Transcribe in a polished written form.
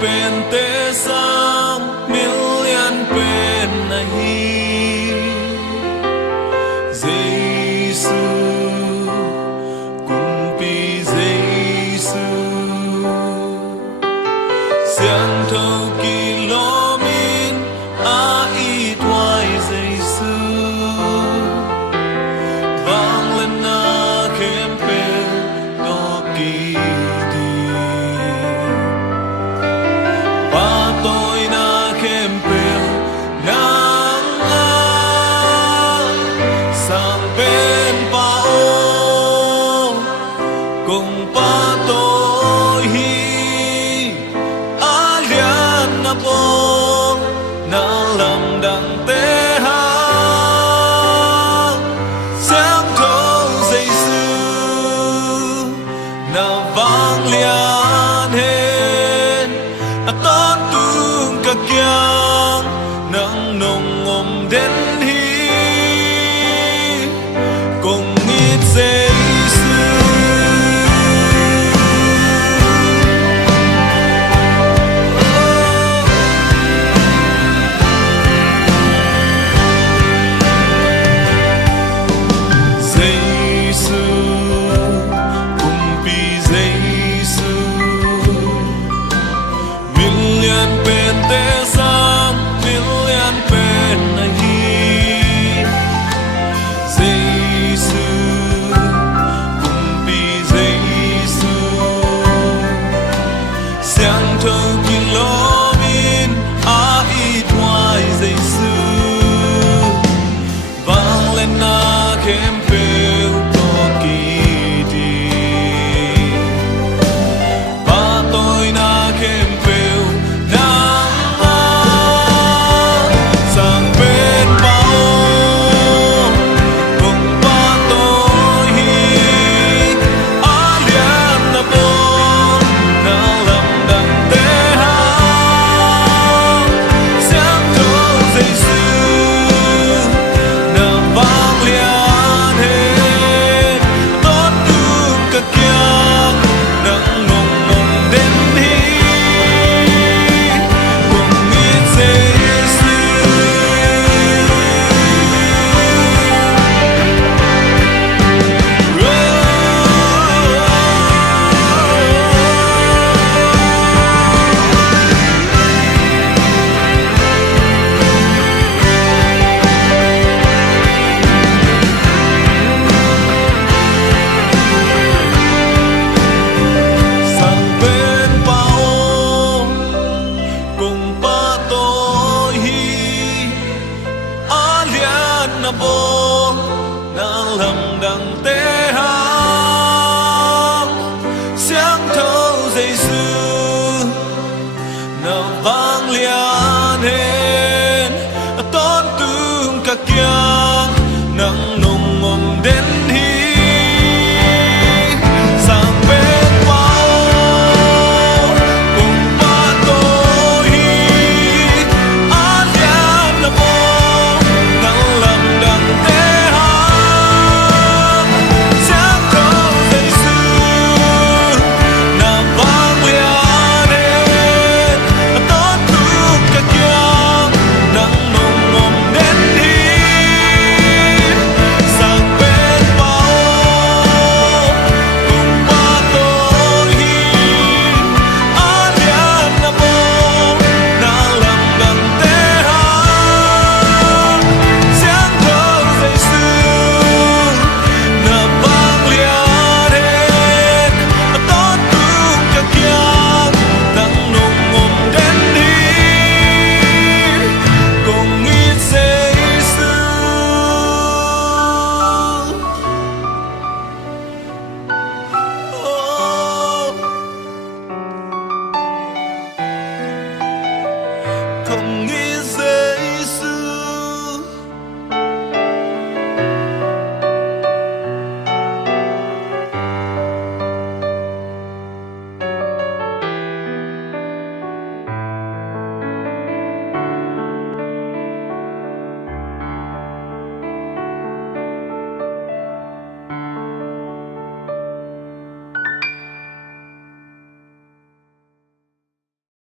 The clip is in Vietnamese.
เป็นเตสังมิลเลียนเป็นนาฮีเจซูกุมปีเจซูเสียงเท่ากิโลมินอาอีทวายเจซูบางเลนาเข้มเป็นดอกกีดีPatoy na kempel ng sang ben paong kung patoy alian na pong na lamdang tehang sang thâu dây sư na vang lian hen ton tung ka kyang nang nong om den hi kong ngit se su Giêsu cùng pi Giêsu Million pen te sam million pen na hi Giêsu cùng pi Giêsu sang thâu kilomin a i thoại Giêsu vang lên na kem pêu to kỳ đi ba tôi na kem pêu sang bên bao cùng ba tôi alian na bon na lam đằng tế hao sang thâu Giêsu na vang lian hen tốt tung cả kyang nang ngong ngong đến hi cùng ngit Giêsu sang bên bao cùng ba tôi alian na bo na lam đằng tế hang sáng thâu Giêsu na vang lian hen ton tung ka kyang nang nong om den hi sang bên bao cùng ba tôi alian na bo nang lam đằng tế hang sáng thâu Giêsu na vang lian hen ton tung ka kyang nang nong om den hi sang bên bao cùng ba tôi alian na bo na lam đằng tế hang sáng thâu Giêsu na vang lian hen ton tung ka kyang nang nong om den hi cùng ngit Giêsu không nghĩ